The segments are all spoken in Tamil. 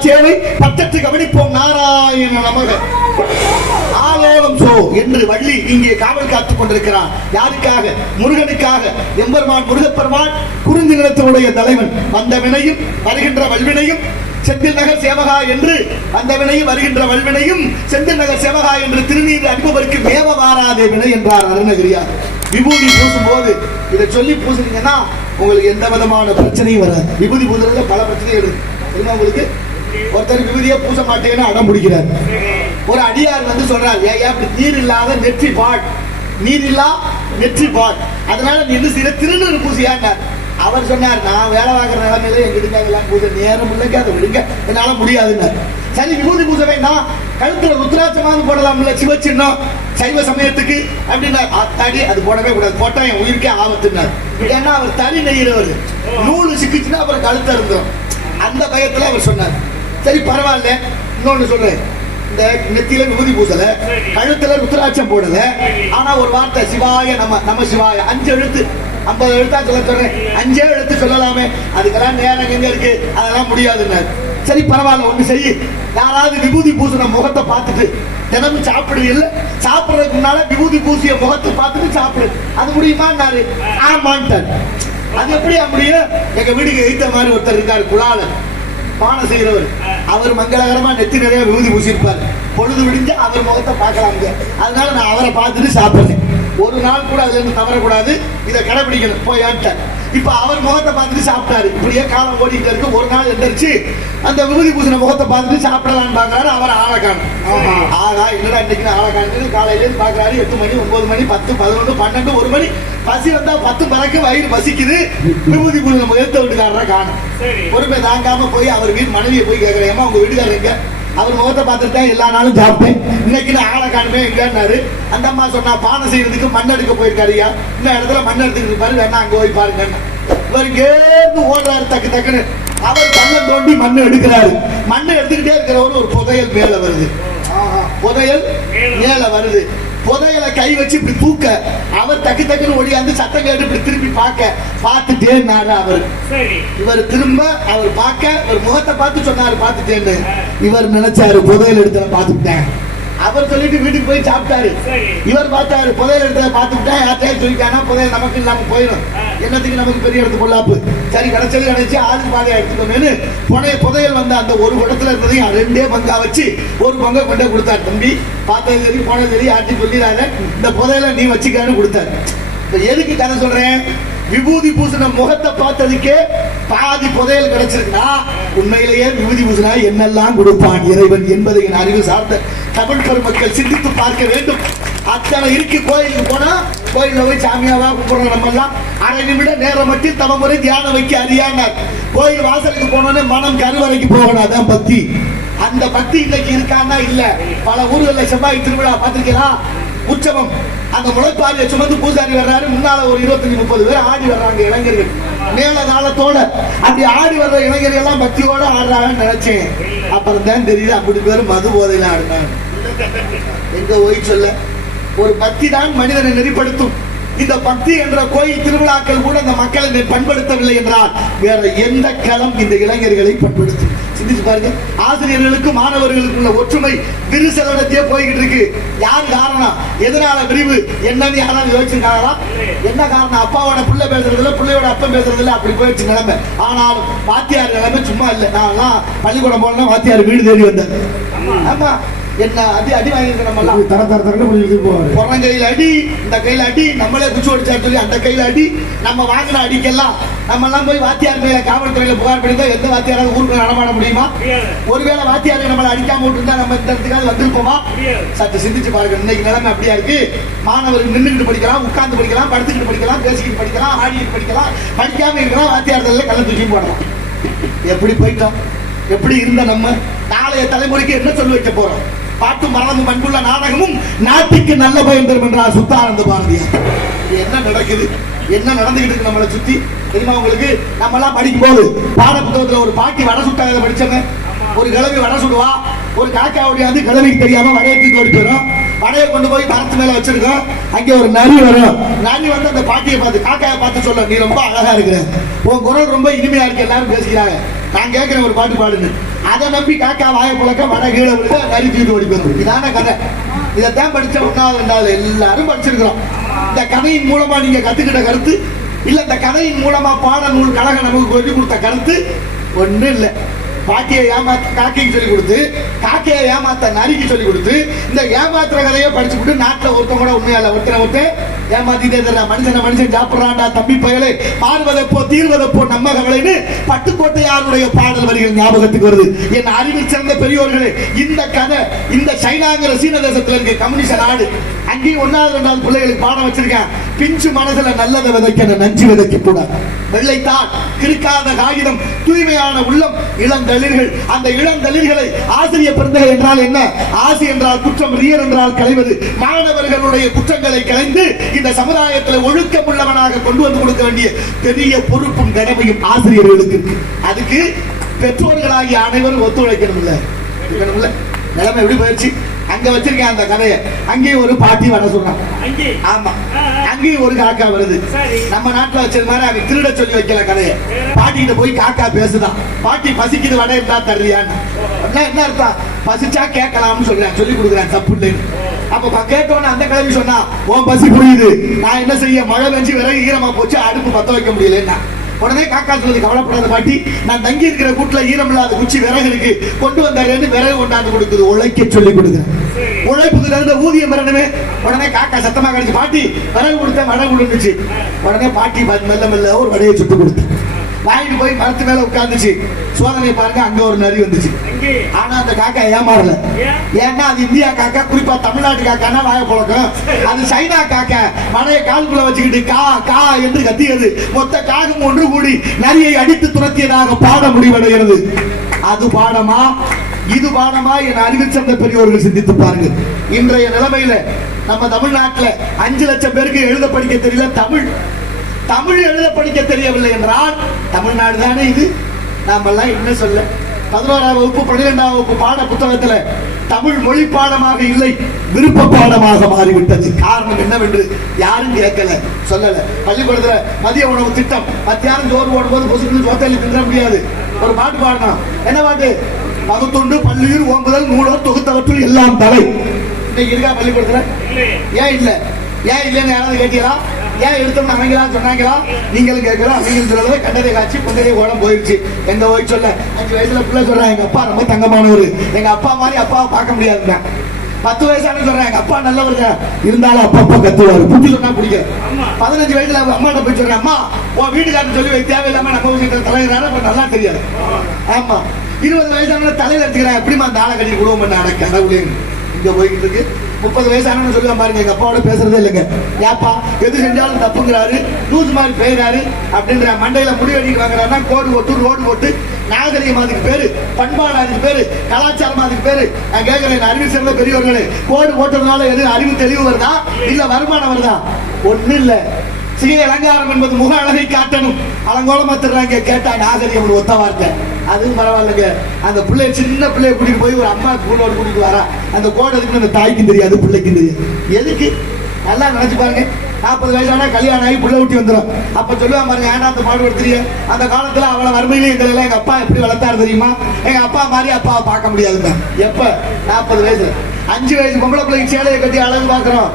சேவை கலாச்சேவை கவனிப்போம். நாராயண நமக. ஆலோலம் சோ என்று வள்ளி இங்கே காவல் காத்துக் கொண்டிருக்கிறான். யாருக்காக? முருகனுக்காக. எம்பெருமான் முருகப்பெருமான் குறிஞ்சி நிலத்தினுடைய தலைவன். வந்த வினையும் வருகின்ற வல்வினையும் செந்தில் நகர் சேவகா என்று அந்த வினையும் வருகின்ற வல்வினையும் செந்தில் நகர் சேவகா என்று திருநீர் அனுப்புவதற்கு மேவ வாராதே வினை என்றார் அருணகிரியார். விபூதி பூசும் போது இதை சொல்லி பூசுனீங்கன்னா உங்களுக்கு எந்த விதமான பிரச்சனையும் வராது. விபூதி பூசுறதுல பல பிரச்சனைகள் இருக்கு. உங்களுக்கு? ஒருத்தர் விபூதியே பூச மாட்டேன்னு அடம் பிடிக்கிறார். ஒரு அடியார் வந்து சொல்றார் ஏன் நீர் இல்லாத நெற்றி பாட்? நீர் இல்லா நெற்றி பாட். அதனால நீ என்ன செய்யற திருநூறு பூசியாண்டார் அவர் சொன்னார் நான் வேலை பார்க்குற நிலைமையில எங்கிட்ட எல்லாம் பூஜை நேரம் இல்லைங்க அதை விடுங்க. என்னால முடியாதுன்னார். சரி விபூதி பூஜை வேண்டாம். கழுத்துல ருத்ராட்சமாவது போடலாம்ல சிவச்சின்னம். சைவ சமயத்துக்கு அப்படின்னா அத்தாடி அது போடவே கூடாது. போட்டா என் உயிருக்கே ஆபத்துனார் ஏன்னா அவர் தனி நெய்கிறவர். நூல் சிக்கிச்சுன்னா அப்புறம் கழுத்த இருந்தோம் அந்த பயத்துல அவர் சொன்னார். சரி பரவாயில்ல. இன்னொன்னு சொல்றேன். இந்த நெத்தியில விபூதி பூசல கழுத்துல ருத்ராட்சம் போடல. ஆனா ஒரு வார்த்தை சிவாய நம்ம நம்ம சிவாய. அஞ்சு எழுத்து ஐம்பது எழுத்தா சொல்ல சொல்றேன். அஞ்சே எழுத்து சொல்லலாமே. அதுக்கெல்லாம் நேரம் எங்க இருக்கு? அதெல்லாம் முடியாதுன்னு சரி பரவாயில்ல ஒண்ணு செய்யு. யாராவது விபூதி பூசின முகத்தை பார்த்துட்டு தினமும் சாப்பிடுது இல்ல சாப்பிடுறதுக்கு முன்னால விபூதி பூசிய முகத்தை பார்த்துட்டு சாப்பிடு. அது முடியுமான்னாரு? ஆமான்ட்டார். அது எப்படியா முடியும்? எங்க வீட்டுக்கு எய்த்த மாதிரி ஒருத்தர் இருக்காரு குலாலன் பானை செய்கிறவர். அவர் மங்களகரமா நெத்தி நிறைய விபூதி பூசியிருப்பார். பொழுது விடிஞ்சு அவர் முகத்தை பார்க்கலாங்க அதனால நான் அவரை பார்த்துட்டு சாப்பிடுறேன். ஒரு நாள் கூட அதுல இருந்து தவறக்கூடாது. இதை கடைபிடிக்கணும் போயான்ட்டார் இப்ப அவர் முகத்தை பார்த்துட்டு சாப்பிட்டாரு. இப்படியே காலம் ஓடிட்டு இருக்கு. ஒரு நாள் எந்திரிச்சு அந்த விபூதி பூசின முகத்தை பார்த்துட்டு சாப்பிடலாம்னு பாக்குறாரு அவர் ஆளை காணும். ஆகா என்னடா இன்னைக்கு ஆளை காணுன்னு காலையில இருந்து பாக்குறாரு எட்டு மணி ஒன்பது மணி பத்து பதினொன்று பன்னெண்டு ஒரு மணி. பசி வந்தா பத்து பறக்கு வயிறு பசிக்குது. விபூதி பூசின முகத்தை வீட்டுக்காரரை காணும். பொறுமை தாங்காம போய் அவர் வீட்டு மனைவியை போய் கேட்கிறேன். உங்க வீட்டுக்காரர் எங்க? அவர் முகத்தை பார்த்துட்டு தான் எல்லா நாளும் சாப்பிட்டேன் இன்னைக்கு நான் ஆளை காணுமே எங்கன்னாரு அந்த அம்மா சொன்னா பானை செய்யறதுக்கு மண் எடுக்க போயிருக்காருயா இந்த இடத்துல மண் எடுத்துக்கிட்டு பாரு வேணா அங்க போய் பாருங்க இவர் கேட்டு ஓடுறாரு டக்கு டக்குன்னு. அவர் பள்ளம் தோண்டி மண் எடுக்கிறாரு. மண்ணை எடுத்துக்கிட்டே இருக்கிறவரு ஒரு புதையல் மேல வருது. புதையல் மேல வருது. புதையலை கை வச்சு இப்படி தூக்க. அவர் டக்கு டக்குன்னு ஒடியாந்து சத்தம் கேட்டு இப்படி திருப்பி பார்க்க. பார்த்துட்டே அவர். சரி. இவர் திரும்ப அவர் பார்க்க ஒரு முகத்தை பார்த்து சொன்னாரு பார்த்துட்டேன்னு. இவர் நினைச்சாரு புதையல் எடுத்த பார்த்துட்டேன் அவர் சொல்லிட்டு வீட்டுக்கு போய் சாப்பிட்டாரு. இவர் பார்த்தாரு புதையல் எடுத்த பார்த்துட்டேன் யார்ட்டையும் சொல்லிட்டானா புதையல் நமக்கு இல்லாம போயிடும். என்னத்துக்கு நமக்கு பெரிய இடத்து பொல்லாப்பு? சரி கிடைச்சது கிடைச்சி ஆளுக்கு பாதையா எடுத்துக்கோங்கன்னு புனைய புதையல் வந்த அந்த ஒரு குடத்துல இருந்ததையும் ரெண்டே பங்கா வச்சு ஒரு பங்கை கொண்டே கொடுத்தார். தம்பி பார்த்தது சரி போனது சரி ஆட்டி சொல்லிடாத. இந்த புதையலை நீ வச்சுக்கான்னு கொடுத்தாரு. இப்ப எதுக்கு கதை சொல்றேன்? விபூதி பூசின முகத்தை பார்த்ததுக்கே பாதி புதையல் கிடைச்சிருக்குன்னா உண்மையிலேயே விபூதி பூசினா என்னெல்லாம் கொடுப்பான் இறைவன் என்பதை என் அறிவு சார்ந்த தமிழ் பெருமக்கள் சிந்தித்து பார்க்க வேண்டும். அத்தனை இருக்கு. கோயிலுக்கு போனா கோயிலில் போய் சாமியாவா கும்பிடுறோம் நம்ம எல்லாம் அரை நிமிட நேரம் மட்டும் தலைமுறை முறை தியானம் வைக்க அறியானார் கோயில் வாசலுக்கு போனோன்னே மனம் கருவறைக்கு போகணும் அதான் பக்தி. அந்த பக்தி இன்னைக்கு இருக்கான்னா இல்ல. பல ஊர்களில் செவ்வாய் திருவிழா பார்த்திருக்கீங்களா? உற்சவம். அந்த முளைப்பாரியை சுமந்து பூசாரி வர்றாரு. முன்னால ஒரு இருபத்தஞ்சு முப்பது பேர் ஆடி வர்றாங்க இளைஞர்கள். மேல நாளத்தோட அப்படி ஆடி வர்ற இளைஞர்கள் எல்லாம் பக்தியோட ஆடுறாங்கன்னு நினைச்சேன். அப்புறம் தான் தெரியுது அப்படி பேரும் மது போதையில ஆடுனாங்க. எங்க ஓய் சொல்ல? ஒரு பக்தி தான் மனிதனை நெறிப்படுத்தும். இந்த பக்தி என்ற கோயில் திருவிழாக்கள் கூட அந்த மக்களை நெ- பண்படுத்தவில்லை என்றால் வேற எந்த களம் இந்த இளைஞர்களை பண்படுத்தும். சிந்திச்சு பாருங்க. ஆசிரியர்களுக்கும் மாணவர்களுக்கு உள்ள ஒற்றுமை விரிசலடத்தையே போய்கிட்டு இருக்கு. யார் காரணம்? எதனால விரிவு? என்னன்னு யாராவது யோசிச்சிருக்காங்களா? என்ன காரணம்? அப்பாவோட பிள்ளை பேசுறதுல பிள்ளையோட அப்பன் இல்லை அப்படி போயிடுச்சு நிலைமை. ஆனாலும் வாத்தியார் நிலைமை சும்மா இல்லை. நான் பள்ளிக்கூடம் போனா வாத்தியார் வீடு தேடி வந்தார் ஆமா. என்ன அடி அடி வாங்கியிருக்க நம்ம தர தர தரன்னு எடுத்துட்டு போவாரு. புறம் கையில அடி இந்த கையில அடி நம்மளே குச்சி அடிச்சா சொல்லி அந்த கையில அடி நம்ம வாங்கின அடிக்கெல்லாம் நம்ம எல்லாம் போய் வாத்தியார் மேல காவல்துறையில புகார் பண்ணிருந்தா எந்த வாத்தியாராவது ஊருக்கு நடமாட முடியுமா? ஒருவேளை வாத்தியாரை நம்மளை அடிக்காம விட்டுருந்தா நம்ம இந்த வந்திருப்போமா? முடியாது. சற்று சிந்திச்சு பாருங்க. இன்னைக்கு நிலைமை அப்படியா இருக்கு? மாணவர்கள் நின்றுக்கிட்டு படிக்கலாம் உட்கார்ந்து படிக்கலாம் படுத்துக்கிட்டு படிக்கலாம் பேசிக்கிட்டு படிக்கலாம் ஆடிக்கிட்டு படிக்கலாம் படிக்காம இருக்கலாம் வாத்தியாரத்தில் கள்ள தூக்கி போடலாம். எப்படி போயிட்டோம்? எப்படி இருந்த நம்ம? நாளைய தலைமுறைக்கு என்ன சொல்லி வைக்க போறோம்? பாட்டு மரணமும் அன்புள்ள நாடகமும் நாட்டுக்கு நல்ல பயன் தரும் என்றார் சுத்தானந்த பாரதியார். என்ன நடக்குது? என்ன நடந்துகிட்டு இருக்கு நம்மளை சுத்தி? தெரியுமா உங்களுக்கு? நம்ம எல்லாம் படிக்கும் போது பாட புத்தகத்துல ஒரு பாட்டி வடை சுட்டாங்க படிச்சவங்க ஒரு கிழவி வடை சுடுவா. ஒரு காக்கா வந்து கிழவிக்கு தெரியாம வடையை தூக்கி ஓடி போயிடும். வடையை கொண்டு போய் மரத்து மேல வச்சிருக்கோம். அங்கே ஒரு நரி வரும். நரி வந்து அந்த பாட்டியை பார்த்து காக்காயை பார்த்து சொல்ல நீ ரொம்ப அழகா இருக்கிற. உன் குரல் ரொம்ப இனிமையா இருக்கு. எல்லாரும் பேசிக்கிறாங்க. நான் கேட்குற ஒரு பாட்டு பாடுங்க. அதை நம்பி காக்கா வாய புழக்க வட கீழே விழுக நரி தூக்கி ஓடி போயிடும் இதான கதை. இதைத்தான் படித்த ஒன்றாவது ரெண்டாவது எல்லாரும் படிச்சிருக்கிறோம். இந்த கதையின் மூலமாக நீங்கள் கற்றுக்கிட்ட கருத்து இல்லை இந்த கதையின் மூலமாக பாட நூல் கழக நமக்கு சொல்லி கொடுத்த கருத்து ஒன்றும் இல்லை. பாட்டியை ஏமாத்த காக்கைக்கு சொல்லி கொடுத்து காக்கையை ஏமாத்த நரிக்கு சொல்லி கொடுத்து இந்த ஏமாத்துற கதையை படிச்சு விட்டு நாட்டுல ஒருத்தன் கூட உண்மையால ஒருத்தனை ஒருத்தன் ஏமாத்திட்டே தர்றா மனுஷனை மனுஷன் சாப்பிடுறான்டா தம்பி பயலே. மாறுவதப்போ தீர்வதப்போ நம்ம கவலைன்னு பட்டுக்கோட்டையாருடைய பாடல் வரிகள் ஞாபகத்துக்கு வருது. என் அறிவில் சிறந்த பெரியோர்களே இந்த கதை இந்த சைனாங்கிற சீன தேசத்துல இருக்கு கம்யூனிஸ்ட் நாடு. அங்கேயும் ஒன்னாவது ரெண்டாவது பிள்ளைகளுக்கு பாடம் வச்சிருக்கேன். பிஞ்சு மனசுல நல்லதை விதைக்க நஞ்சு விதைக்க கூடாது வெள்ளைத்தான் கிறுக்காத காகிதம் தூய்மையான உள்ளம் இளந்தளிர்கள். அந்த இளந்தளிர்களை ஆசிரிய பிறந்தகள் என்றால் என்ன? ஆசி என்றால் குற்றம் ரியர் என்றால் களைவது மாணவர்களுடைய குற்றங்களை களைந்து இந்த சமுதாயத்தில் ஒழுக்கம் உள்ளவனாக கொண்டு வந்து கொடுக்க வேண்டிய பெரிய பொறுப்பும் கடமையும் ஆசிரியர்களுக்கு இருக்கு. அதுக்கு பெற்றோர்களாகிய அனைவரும் ஒத்துழைக்கணும் இல்ல நிலைமை எப்படி போயிடுச்சு? அங்க வச்சிருக்கேன் அந்த கதையை. அங்கேயும் ஒரு பாட்டி வர சொல்றான் அங்கே? ஆமா. அங்கேயும் ஒரு காக்கா வருது. நம்ம நாட்டுல வச்சது மாதிரி அவன் திருட சொல்லி வைக்கல கதையை. பாட்டிகிட்ட போய் காக்கா பேசுதான் பாட்டி பசிக்குது வடை இருந்தா அப்படின்னா என்ன அர்த்தம்? பசிச்சா கேட்கலாம்னு சொல்றேன். சொல்லி கொடுக்குறேன். தப்பு இல்லைன்னு அப்ப கேட்டோன்னு அந்த கிளம்பி சொன்னா உன் பசி புரியுது. நான் என்ன செய்ய மழை பெஞ்சு விறகு ஈரமா போச்சு அடுப்பு பத்த வைக்க முடியலன்னா. உடனே காக்கா சொல்லுது கவலைப்படாத பாட்டி நான் தங்கி இருக்கிற கூட்டில் ஈரம் இல்லாத குச்சி விறகு இருக்கு கொண்டு வந்தாருன்னு விறகு கொண்டாந்து கொடுக்குது. உழைக்க சொல்லி கொடுக்குறேன். உழைப்புக்கு தகுந்த ஊதியம் வரணுமே உடனே காக்கா சத்தமாக கிடைச்சி பாட்டி விறகு கொடுத்தேன் வடை கொடுத்துச்சு. உடனே பாட்டி மெல்ல மெல்ல ஒரு வடையை சுட்டு கொடுத்தேன். வாங்கிட்டு போய் மரத்து மேல உட்கார்ந்துச்சு. சோதனை பாருங்க அங்க ஒரு நரி வந்துச்சு. ஆனா அந்த காக்கா ஏமாறல. ஏன்? ஏன்னா அது இந்தியா காக்கா குறிப்பா தமிழ்நாட்டு காக்கானா வாய பழக்கம். அது சைனா காக்கா. மனைய கால்குள்ள வச்சுக்கிட்டு கா கா என்று கத்தியது. மொத்த காகம் ஒன்று கூடி நரியை அடித்து துரத்தியதாக பாட முடிவடைகிறது. அது பாடமா? இது பாடமா? என் அறிவில் சார்ந்த பெரியவர்கள் சிந்தித்து பாருங்க இன்றைய நிலைமையில நம்ம தமிழ்நாட்டுல அஞ்சு லட்சம் பேருக்கு எழுத படிக்க தெரியல தமிழ் தமிழ் எழுத படிக்க தெரியவில்லை என்றால் தமிழ்நாடு தானே இது? நாமெல்லாம் என்ன சொல்ல? பதினோராம் வகுப்பு பன்னிரெண்டாம் வகுப்பு பாட புத்தகத்துல தமிழ் மொழி பாடமாக இல்லை விருப்ப பாடமாக மாறிவிட்டது. காரணம் என்னவென்று யாரும் கேட்கல சொல்லல. பள்ளிக்கூடத்துல மதிய உணவு திட்டம் மத்தியானம் சோறு போடும்போது பொசுக்கு சோத்தையில் தின்ற முடியாது. ஒரு பாட்டு பாடணும். என்ன பாட்டு? பகுத்துண்டு பள்ளியில் ஓம்புதல் நூலோர் தொகுத்தவற்றுள் எல்லாம் தலை. இன்னைக்கு இருக்கா பள்ளிக்கூடத்துல? ஏன் இல்ல? ஏன் இல்லைன்னு யாராவது கேட்டீங்களா? ஏன் எடுத்தோம்னு அவங்களா சொன்னாங்களா? நீங்கள் கேட்கலாம். நீங்களும் சொல்லல கண்டதை காட்சி குந்தரை ஓடம் போயிருச்சு. எந்த ஓய் சொல்ல? அஞ்சு வயசுல பிள்ளை சொல்றேன் எங்க அப்பா ரொம்ப தங்கமானவர். எங்க அப்பா மாதிரி அப்பாவை பார்க்க முடியாதுங்க பத்து வயசானு சொல்றேன் அப்பா நல்லவர் இருந்தாலும் அப்பா அப்பா கத்துவாரு. புத்தி சொன்னா பிடிக்காது பதினஞ்சு வயசுல அவங்க அம்மாட்ட போய் சொல்றேன் அம்மா உன் வீட்டுக்காரன் சொல்லி தேவையில்லாம நம்ம விஷயத்துல தலைவரான அப்ப நல்லா தெரியாது. ஆமா. இருபது வயசான தலையில எடுத்துக்கிறேன் எப்படிமா அந்த ஆளை கட்டி குடும்பம் பண்ண அடக்க கடவுளே. இங்க போய்கிட்டு இருக்கு. முப்பது வயசானவங்க சொல்லுவா பாருங்க எங்க அப்பாவோட பேசுறதே இல்லைங்க. ஏப்பா எது செஞ்சாலும் தப்புங்கிறாரு லூஸ் மாதிரி பெய்யறாரு அப்படின்ற மண்டையில முடி வாங்குறாருன்னா கோடு போட்டு ரோடு போட்டு நாகரிகம் அதுக்கு பேரு பண்பாடு அதுக்கு பேரு கலாச்சாரம் அதுக்கு பேரு. நான் கேட்கிறேன் அறிவு சேர்ந்த பெரியவர்களே கோடு போட்டதுனால எது அறிவு தெளிவு வருதா இல்ல வருமானம் வருதா? ஒண்ணு இல்லை. ஸ்ரீ அலங்காரம் என்பது முக அழகை காட்டணும். அலங்கோலமா தர்றாங்க கேட்டா நாகரிகம் ஒரு ஒத்த வார்த்தை. அதுவும் பரவாயில்லைங்க. அந்த பிள்ளை சின்ன பிள்ளைய கூட்டிட்டு போய் ஒரு அம்மா கூடோட கூட்டிட்டு வரா. அந்த கோடு எதுக்கு அந்த தாய்க்கும் தெரியாது பிள்ளைக்கும் தெரியாது. எதுக்கு? நல்லா நினைச்சு பாருங்க. நாற்பது வயசானா கல்யாணம் ஆகி புள்ள ஊட்டி வந்துடும் அப்ப சொல்லுவாங்க பாருங்க ஏன்னா அந்த பாடுபடுத்துறீங்க அந்த காலத்துல அவளை வறுமையிலே எங்களை எல்லாம் எங்க அப்பா எப்படி வளர்த்தாரு தெரியுமா? எங்க அப்பா மாதிரி அப்பாவை பார்க்க முடியாதுங்க. எப்ப? நாற்பது வயசு. அஞ்சு வயசு பொம்பளை பிள்ளைக்கு சேலையை கட்டி அழகு பார்க்குறோம்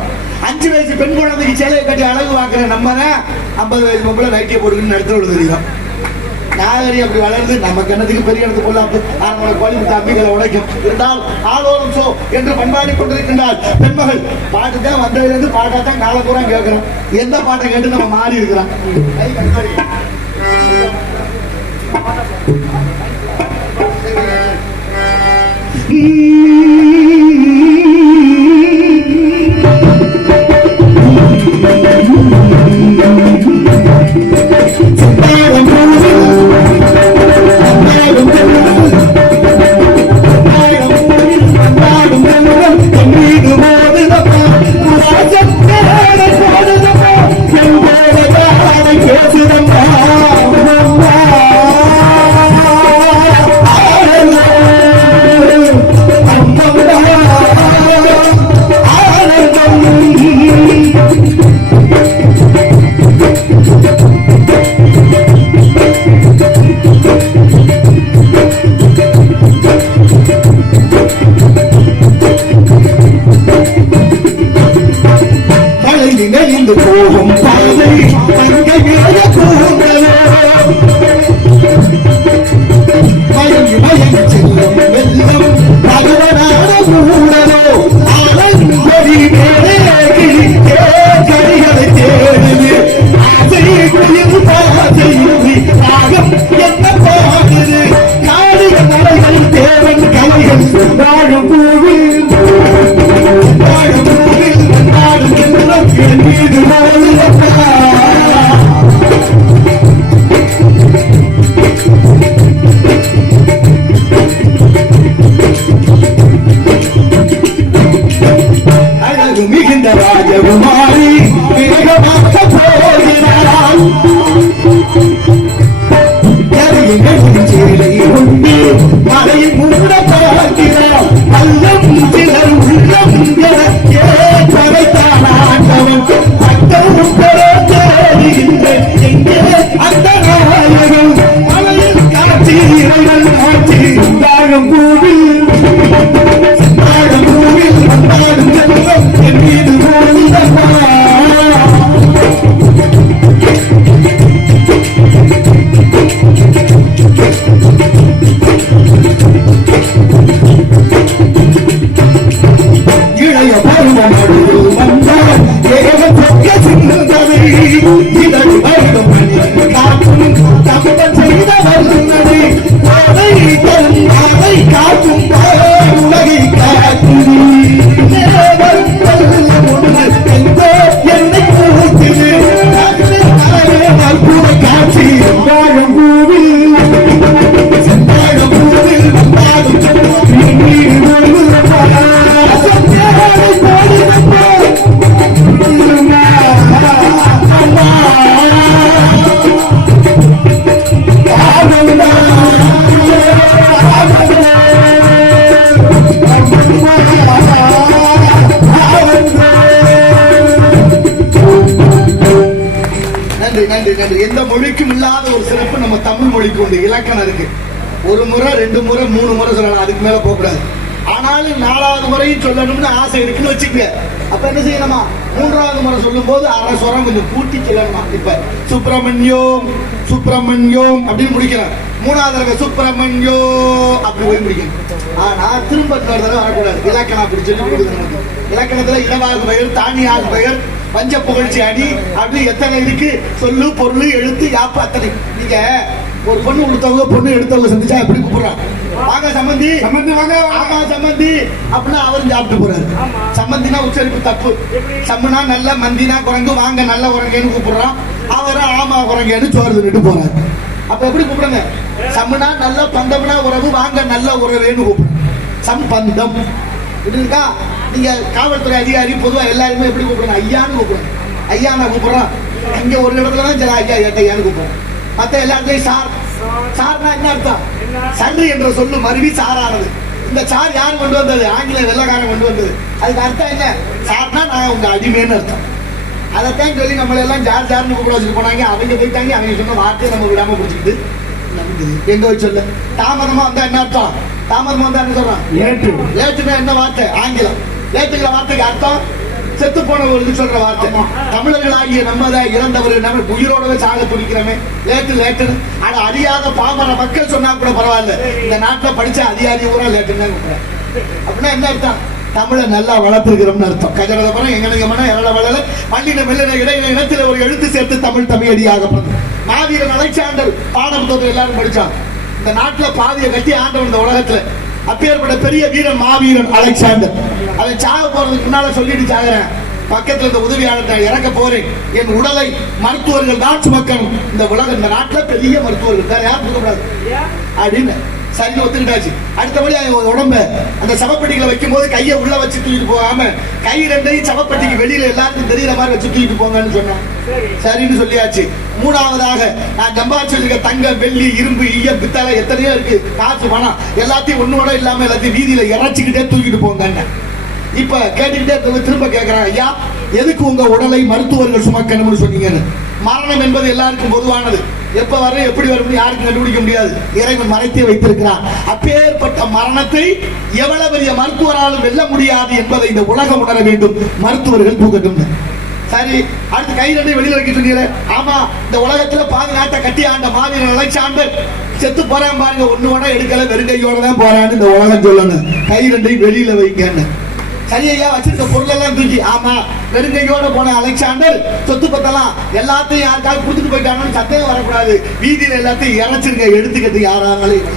அஞ்சு வயசு பெண் குழந்தைக்கு சேலையை கட்டி அழகு பார்க்குற நம்ம தான் ஐம்பது வயசு பொம்பளை நைட்டியை போட்டுக்கிட்டு நடத்த விட தெரியும். நாகரிகம் அப்படி வளர்ந்து நமக்கு கண்ணத்துக்கு பெரிய இடத்து கொள்ளாது ஆனால் கோழி தம்பிகளை உடைக்கும். இருந்தால் ஆலோலம் சோ என்று பண்பாடி கொண்டிருக்கின்றால் பெண்மகள். பாட்டு தான் வந்ததுலேருந்து பாட்டாக தான் காலப்பூரா கேட்குறோம். எந்த பாட்டை கேட்டு நம்ம மாறி இருக்கிறோம்? Mm-hmm. Thank you. மொழிக்கும் இல்லாத ஒரு சிறப்பு நம்ம தமிழ் மொழிக்கு உண்டு. இலக்கணம் இருக்கு. ஒரு முறை ரெண்டு முறை மூணு முறை சொல்லலாம். அதுக்கு மேல போகக்கூடாது. ஆனாலும் நாலாவது முறையும் சொல்லணும்னு ஆசை இருக்குன்னு வச்சுக்கங்க. அப்ப என்ன செய்யணுமா? மூன்றாவது முறை சொல்லும் போது அரை சொரம் கொஞ்சம் கூட்டி சொல்லணுமா? இப்ப சுப்பிரமணியோம் சுப்பிரமணியோம் அப்படின்னு முடிக்கிறேன் மூணாவது தடவை சுப்பிரமணியோ அப்படி போய் முடிக்கணும். ஆனா திரும்ப இன்னொரு தடவை வரக்கூடாது. இலக்கணம் அப்படி சொல்லி கொடுக்கணும் இலக்கணத்துல இடவாகு பெயர் தானியாக பெயர் பஞ்ச புகழ்ச்சி அடி அப்படி எத்தனை இருக்கு? சொல்லு பொருள் எழுத்து யாப்பு அத்தனை. நீங்க ஒரு பொண்ணு கொடுத்தவங்க பொண்ணு எடுத்தவங்க சந்திச்சா எப்படி கூப்பிடுறாங்க? வாங்க சம்பந்தி. சம்பந்தி வாங்க ஆமா சம்பந்தி. அப்படின்னா அவர் சாப்பிட்டு போறாரு. சம்பந்தினா உச்சரிப்பு தப்பு. சம்முனா நல்ல மந்தினா குரங்கு வாங்க நல்ல குரங்கன்னு கூப்பிடுறான். அவரை ஆமா குரங்கன்னு சோறு தின்னுட்டு போறாரு. அப்ப எப்படி கூப்பிடுங்க சம்முனா நல்ல பந்தம்னா உறவு வாங்க நல்ல உறவுன்னு கூப்பிடுறோம் சம்பந்தம். இது இருக்கா நீங்க காவல்துறை அதிகாரி பொதுவா எல்லாருமே எப்படி கூப்பிடுங்க ஐயான்னு கூப்பிடுங்க ஐயா நான் கூப்பிடுறோம் இங்க ஒரு இடத்துல தான் சரி ஐயா ஏட்ட ஐயான்னு கூப்பிடுறோம் மத்த எல்லா இடத்துலயும் சார். சார்னா என்ன அர்த்தம்? சன்று என்ற சொல்லு மருவி சாரானது. இந்த சார் யார் கொண்டு வந்தது? ஆங்கில வெள்ளக்காரன் கொண்டு வந்தது. அதுக்கு அர்த்தம் என்ன? சார்னா நான் உங்க அடிமைன்னு அர்த்தம். அதைத்தான் சொல்லி நம்மள எல்லாம் ஜார் ஜார்னு கூப்பிட வச்சுட்டு போனாங்க. அவங்க போயிட்டாங்க. அவங்க சொன்ன வார்த்தையை நம்ம விடாம பிடிச்சிக்கிட்டு. எங்க போய் சொல்ல? தாமதமா வந்தா என்ன அர்த்தம்? தாமதமா வந்தா என்ன சொல்றான்? லேட்டு. லேட்டுனா என்ன வார்த்தை? ஆங்கிலம். லேட்டுங்கிற வார்த்தைக்கு அர்த்தம்? செத்து போனவர்களுக்கு சொல்ற வார்த்தை. தமிழர்களாகிய நம்மத இறந்தவர் நம்ம உயிரோடவே சாக துடிக்கிறோமே. Late late. ஆனா அறியாத பாமர மக்கள் சொன்னா கூட பரவாயில்ல. இந்த நாட்டுல படிச்ச அதிகாரி பூரா லேட்டுன்னு அப்படின்னா என்ன அர்த்தம்? தமிழை நல்லா வளர்த்துருக்கிறோம்னு அர்த்தம். கஜரதபுரம் எங்களுக்கு மன எரள வளர மல்லின மெல்லின இடையில இனத்துல ஒரு எழுத்து சேர்த்து தமிழ் தமிழடியாகப்படுது மாவீரன் அலெக்சாண்டர் பாடப்புத்தகத்தை எல்லாரும் படிச்சான். இந்த நாட்டுல பாதியை கட்டி ஆண்டவன் இந்த உலகத்துல அப்பேற்பட்ட பெரிய வீரன் மாவீரன் அலெக்சாண்டர். அதை சாக போறதுக்கு முன்னால சொல்லிட்டு சாகிறேன். பக்கத்துல இந்த உதவியாளர் நான் இறக்க போறேன். என் உடலை மருத்துவர்கள் தான் சுமக்கணும் இந்த உலகம் இந்த நாட்டுல பெரிய மருத்துவர்கள். வேற யாரும் கொடுக்கக்கூடாது அப்படின்னு சரின்னு ஒத்துக்கிட்டாச்சு. அடுத்தபடி அவங்க உடம்ப அந்த சவப்பெட்டிகளை வைக்கும் போது கையை உள்ள வச்சு தூக்கிட்டு போகாம கை ரெண்டையும் சவப்பெட்டிக்கு வெளியில எல்லாருக்கும் தெரியுற மாதிரி வச்சு தூக்கிட்டு போங்கன்னு சொன்னான். சரின்னு சொல்லியாச்சு. மூணாவதாக நான் சம்பாதிச்சு இருக்க தங்கம் வெள்ளி இரும்பு ஈயம் பித்தளை எத்தனையோ இருக்கு. காசு பணம் எல்லாத்தையும் ஒன்னோட இல்லாம எல்லாத்தையும் வீதியில இறைச்சிக்கிட்டே தூக்கிட்டு போங்கன்னு. இப்ப கேட்டுக்கிட்டே திரும்ப கேக்குறாங்க ஐயா எதுக்கு உங்க உடலை மருத்துவர்கள் சுமக்கணும்னு சொன்னீங்கன்னு? மரணம் என்பது எல்லாருக்கும் பொதுவானது. எப்ப வரும் எப்படி வரும் யாருக்கும் கண்டுபிடிக்க முடியாது. இறைவன் மறைத்தே வைத்திருக்கிறான். அப்பேற்பட்ட மரணத்தை எவ்வளவு பெரிய மருத்துவராலும் வெல்ல முடியாது என்பதை இந்த உலகம் உணர வேண்டும். மருத்துவர்கள் தூக்கட்டும் சரி அடுத்து கை ரெண்டு வெளியில வைக்க சொன்னீங்க ஆமா இந்த உலகத்துல பாதி நாட்டை கட்டி ஆண்ட மாவீரன் அலெக்சாண்டர் செத்து போறேன் பாருங்க. ஒண்ணு வேணா எடுக்கல வெறுங்கையோட தான் போறான்னு இந்த உலகம் சொல்லணும். கை ரெண்டையும் வெளியில வைங்கன்னு. சரி ஐயா வச்சிருக்க பொருள் எல்லாம் தூக்கி ஆமா வெறுங்கையோட போன அலெக்சாண்டர் சொத்து பத்தலாம் எல்லாத்தையும் யாருக்காவது கொடுத்துட்டு போயிட்டாங்கன்னு சத்தம் வரக்கூடாது. வீதியில் எல்லாத்தையும் இறைச்சிருக்க எடுத்துக்கிறது யாராலும்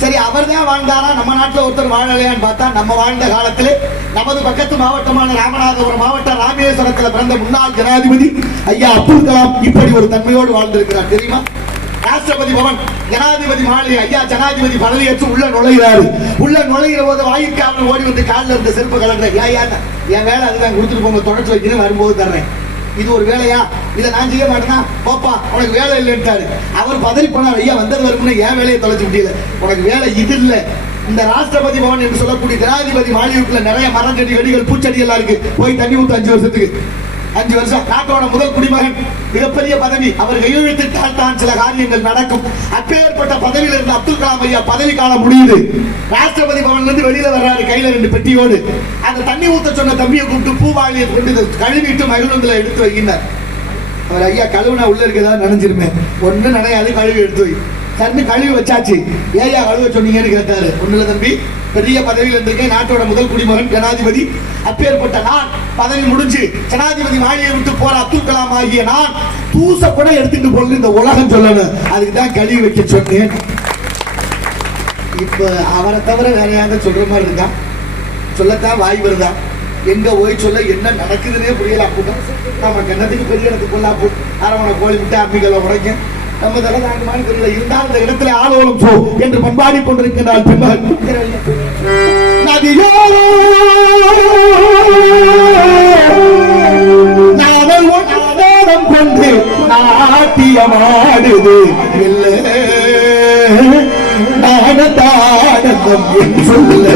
சரி அவர் தான் வாழ்ந்தாரா? நம்ம நாட்டில் ஒருத்தர் வாழலையான்னு பார்த்தா நம்ம வாழ்ந்த காலத்தில் நமது பக்கத்து மாவட்டமான ராமநாதபுரம் மாவட்டம் ராமேஸ்வரத்தில் பிறந்த முன்னாள் ஜனாதிபதி ஐயா அப்துல் கலாம் இப்படி ஒரு தன்மையோடு வாழ்ந்திருக்கிறார் தெரியுமா? ராஷ்டிரபதி பவன் ஜனாதிபதி மாளிகை ஐயா ஜனாதிபதி பதவியேற்று உள்ள நுழைகிறாரு. உள்ள நுழைகிற போது வாயிற்காவல் ஓடி வந்து காலில் இருந்த செருப்பு கலந்த ஏன் என் வேலை அதுதான் கொடுத்துட்டு போங்க தொடச்சு வைக்கணும் வரும்போது தர்றேன். இது ஒரு வேலையா? இதை நான் செய்ய மாட்டேன்னா போப்பா உனக்கு வேலை இல்லைன்ட்டாரு. அவர் பதறி போனார் ஐயா வந்தது வரும்னு என் வேலையை தொலைச்சு முடியல உனக்கு வேலை இது இல்லை. இந்த ராஷ்டிரபதி பவன் என்று சொல்லக்கூடிய ஜனாதிபதி மாளிகைக்குள்ள நிறைய மரம் செடி வெடிகள் பூச்செடி எல்லாம் இருக்கு. போய் தண்ணி ஊற்று அஞ்சு வருஷத்துக்கு. அஞ்சு வருஷம் நாட்டோட முதல் குடிமகன் மிகப்பெரிய பதவி. அவர் கையெழுத்திட்டால் தான் சில காரியங்கள் நடக்கும். அப்பேற்பட்ட பதவியில் இருந்த அப்துல் கலாம் ஐயா பதவி காலம் முடியுது. ராஷ்டிரபதி பவன்ல இருந்து வெளியில வர்றாரு கையில ரெண்டு பெட்டியோடு. அந்த தண்ணி ஊத்த சொன்ன தம்பியை கூப்பிட்டு பூவாளியை கொண்டு கழுவிட்டு மகிழ்ந்துல எடுத்து வைக்கினார் அவர் ஐயா கழுவுனா உள்ள இருக்கதா நினைஞ்சிருமே. ஒண்ணு நினையாது கழுவி எடுத்து வை. தண்ணி கழுவி வச்சாச்சு. ஏயா கழுவ சொன்னீங்கன்னு கேட்டாரு. ஒண்ணுல தம்பி? பெரிய பதவியில் இருந்திருக்கேன் நாட்டோட முதல் குடிமகன் ஜனாதிபதி. அப்பேற்பட்ட நான் பதவி முடிஞ்சு ஜனாதிபதி மாளிகை விட்டு போற அப்துல் கலாம் ஆகிய நான் தூச கூட எடுத்துட்டு போல இந்த உலகம் சொல்லணும் அதுக்கு தான் கழுவி வைக்க சொன்னேன். இப்ப அவரை தவிர வேற யாரும் சொல்ற மாதிரி இருந்தான் சொல்லத்தான் வாய் வருதான் எங்க போய் சொல்ல என்ன நடக்குதுன்னே புரியல. அப்படின்னா நம்ம கண்ணத்துக்கு பெரிய இடத்துக்கு கொள்ளாப்பு அரவணை கோழி விட்டு அம்பிகளை உடைக்கும் நம்ம தலை தாங்குமான்னு தெரியல. இருந்தால் இந்த இடத்துல ஆளோலம் போ என்று பண்பாடி கொண்டிருக்கிறாள் பெண்மகள் நாதம் கொண்டு நாட்டியமாடுது இல்லை நாடத்தாடந்தம் என்று சொல்ல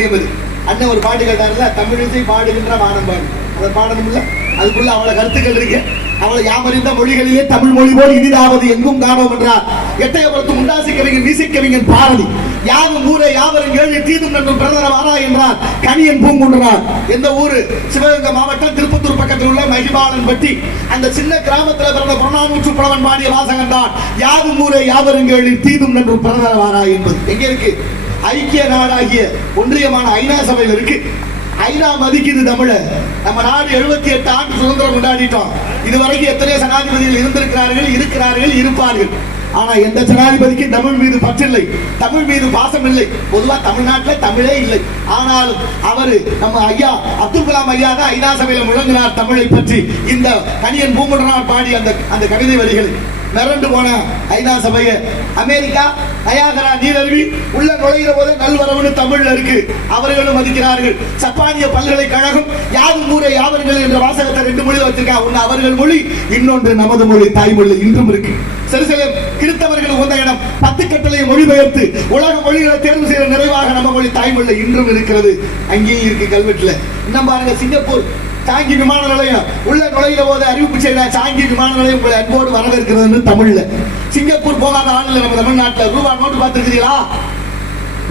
வசமாக அண்ணன் ஒரு பாட்டு கேட்டார்ல தமிழ் இசை பாடுகின்ற வானம் பாடு அதை பாடணும்ல? அதுக்குள்ள அவளை கருத்துக்கள் இருக்கு. அவளை யாமறிந்த மொழிகளிலே தமிழ் மொழி போல் இனிதாவது எங்கும் காணோம் என்றார். எட்டயபுரத்து உண்டாசி கவிஞன் வீசி பாரதி. யாவும் ஊரே யாவரும் கேள்வி தீதும் நன்றும் பிரதர வாரா என்றார். கனியன் பூங்குன்றார் எந்த ஊரு? சிவகங்கை மாவட்டம் திருப்பத்தூர் பக்கத்தில் உள்ள மகிபாலன் பட்டி. அந்த சின்ன கிராமத்துல பிறந்த புறநானூற்று புலவன் பாடிய வாசகம் தான். யாவும் ஊரே யாவரும் கேள்வி தீதும் நன்றும் பிரதர வாரா என்பது. எங்க இருக்கு? ஐக்கிய நாடாகிய ஒன்றியமான ஐநா சபையில் இருக்கு. ஐநா மதிக்குது தமிழ. நம்ம நாடு எழுபத்தி எட்டு ஆண்டு சுதந்திரம் கொண்டாடிட்டோம். இதுவரைக்கும் எத்தனையோ சனாதிபதிகள் இருந்திருக்கிறார்கள் இருக்கிறார்கள் இருப்பார்கள். ஆனா எந்த ஜனாதிபதிக்கும் தமிழ் மீது பற்றில்லை தமிழ் மீது பாசம் இல்லை. பொதுவா தமிழ்நாட்டில் தமிழே இல்லை. ஆனால் அவர் நம்ம ஐயா அப்துல் கலாம் ஐயா தான் ஐநா சபையில் முழங்கினார் தமிழை பற்றி. இந்த கனியன் பூங்குடனார் பாடி அந்த அந்த கவிதை வரிகள். மிரண்டு போன ஐநா சபையை. அமெரிக்கா நயாகரா நீரருவி உள்ள நுழைகிற போது நல்வரவுன்னு தமிழ்ல இருக்கு. அவர்களும் மதிக்கிறார்கள். சப்பானிய பல்கலைக்கழகம் யாரும் ஊரே யாவர்கள் என்ற வாசகத்தை ரெண்டு மொழி வச்சிருக்கா? ஒண்ணு அவர்கள் மொழி இன்னொன்று நமது மொழி தாய்மொழி இன்றும் இருக்கு. சிறுசிலம் கிறித்தவர்கள் உகந்த இடம். பத்து கட்டளையை மொழிபெயர்த்து உலக மொழிகளை தேர்வு செய்ய நிறைவாக நம்ம மொழி தாய்மொழி இன்றும் இருக்கிறது. அங்கேயும் இருக்கு கல்வெட்டுல. இன்னும் பாருங்க சிங்கப்பூர். சாங்கி விமான நிலையம். உள்ள நுழைகிற போது அறிவிப்பு செய்யல சாங்கி விமான நிலையம் உங்களை அன்போடு வரவேற்கிறதுன்னு தமிழ்ல. சிங்கப்பூர் போகாத ஆளுநர் நம்ம தமிழ்நாட்டுல. ரூபா நோட்டு பார்த்துருக்கீங்களா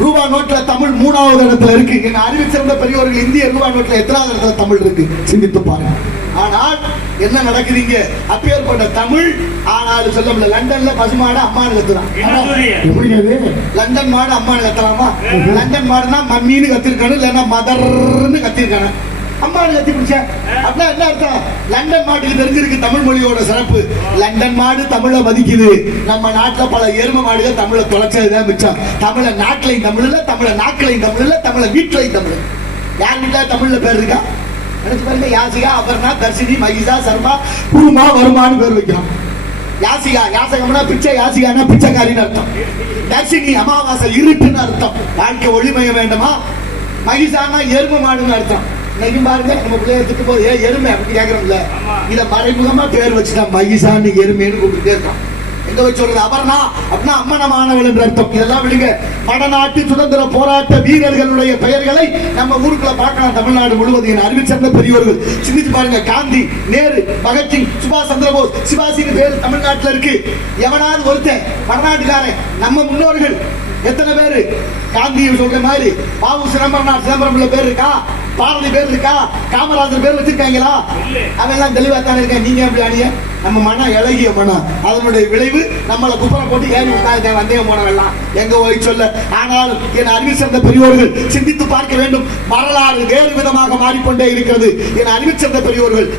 ரூபா நோட்ல தமிழ் மூணாவது இடத்துல இருக்கு. எங்க அறிவு சிறந்த பெரியவர்கள் இந்திய ரூபா நோட்ல எத்தனாவது இடத்துல தமிழ் இருக்கு? சிந்தித்து பாருங்க. ஆனால் என்ன நடக்குது இங்க அப்பேற்பட்ட தமிழ் ஆனால் சொல்ல முடியல. லண்டன்ல பசுமாடு எப்படிங்க அது லண்டன் மாடு அம்மானு கத்தலாமா லண்டன் மாடுனா மம்மின்னு கத்திருக்கணும் இல்லைன்னா மதர்னு கத்திருக்கணும் அம்மானு கத்தி பிடிச்ச அப்படின்னா என்ன அர்த்தம்? லண்டன் மாட்டுக்கு தெரிஞ்சிருக்கு தமிழ் மொழியோட சிறப்பு. லண்டன் மாடு தமிழை மதிக்குது. நம்ம நாட்டில் பல எரும மாடுகள் தமிழை தொலைச்சதுதான் மிச்சம். தமிழ நாட்டிலையும் தமிழ் இல்லை தமிழ நாட்டிலையும் தமிழ் இல்லை தமிழ வீட்டிலையும் தமிழ் யார் வீட்டுல தமிழ்ல பேர் இருக்கா? நினைச்சு பாருங்க யாசிகா அபர்ணா தர்ஷினி மகிஷா சர்மா குருமா வருமானு பேர் வைக்கிறோம் யாசிகா யாசகம்னா பிச்சை யாசிகானா பிச்சைக்காரின்னு அர்த்தம். தர்ஷினி அமாவாசை இருட்டுன்னு அர்த்தம். வாழ்க்கை ஒளிமய வேண்டுமா? மகிஷானா எரும மாடுன்னு அர்த்தம். இன்னைக்கு பாருங்க. நம்ம பிள்ளைய திட்டு போது ஏ எருமை அப்படி கேக்குறோம்ல. இதை மறைமுகமா பேர் வச்சுட்டா மகிஷான்னு எருமைன்னு கூப்பிட்டு இருக்கான். எங்க வச்சு சொல்றது? அபர்ணா அப்படின்னா அம்மனமானவள் என்று அர்த்தம். இதெல்லாம் விடுங்க. வடநாட்டு சுதந்திர போராட்ட வீரர்களுடைய பெயர்களை நம்ம ஊருக்குள்ள பார்க்கலாம். தமிழ்நாடு முழுவதும் என அறிவிச்சிருந்த பெரியவர்கள் சிந்திச்சு பாருங்க. காந்தி நேரு பகத்சிங் சுபாஷ் சந்திரபோஸ் சிவாஜின்னு பேர் தமிழ்நாட்டில் இருக்கு. எவனாவது ஒருத்தன் வடநாட்டுக்காரன். நம்ம முன்னோர்கள் எத்தனை பேரு? காந்தியை சொல்ற மாதிரி. பாபு சிதம்பரம் சிதம்பரம்ல பேர் இருக்கா? பாரதி பேர் இருக்கா? காமராஜர் பேர் வச்சிருக்காங்களா? அவெல்லாம் தெளிவா தானே இருக்கேன். நீங்க எப்படி அணிய நம்ம மனம் இழகிய மனம் அதனுடைய விளைவு நம்மளை குப்பரை போட்டு ஏறி விட்டாங்க வந்தேன் போனவெல்லாம். எங்க போய் சொல்ல? ஆனாலும் என் அறிவு சிறந்த பெரியோர்கள் சிந்தித்து பார்க்க வேண்டும். வரலாறு வேறு விதமாக மாறிக்கொண்டே இருக்கிறது. என் அறிவு சிறந்த பெரியோர்கள்